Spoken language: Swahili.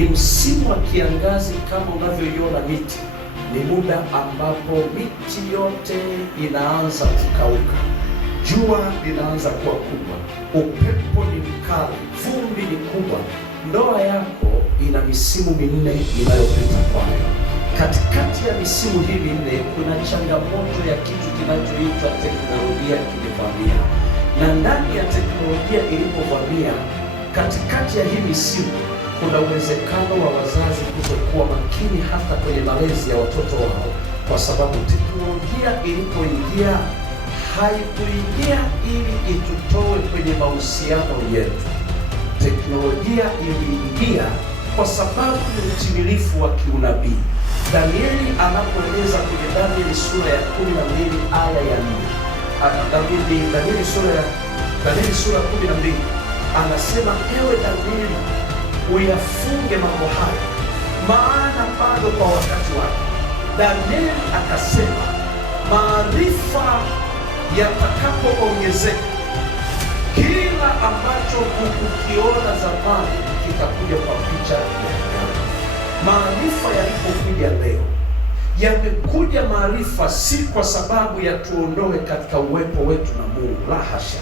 Ni msimu wa kiangazi kama unavyoiona miti, ni muda ambapo miti yote inaanza kukauka, jua linaanza kuwa kubwa, upepo ni mkali, vumbi ni kubwa. Ndoa yako ina misimu minne inayopita kwayo. Katikati ya misimu hii minne kuna changamoto ya kitu kinachoitwa teknolojia kimevamia, na ndani ya teknolojia ilipovamia, katikati ya hii misimu kuna uwezekano wa wazazi kutokuwa makini hata kwenye malezi ya watoto wao, kwa sababu teknolojia ilipoingia haikuingia ili itutoe kwenye mahusiano yetu. Teknolojia iliingia kwa sababu ni utimilifu wa kiunabii. Danieli anapoeleza kwenye Danieli sura ya 12 aya ya 4, Danieli sura ya 12 anasema, ewe Danieli, uyafunge mambo haya, maana bado kwa wakati wake. Danieli akasema, maarifa yatakapoongezeka, kila ambacho hukukiona zamani kitakuja kwa picha ya ajabu. Maarifa yalipokuja leo, yamekuja maarifa si kwa sababu ya tuondoe katika uwepo wetu na Mungu, la hasha.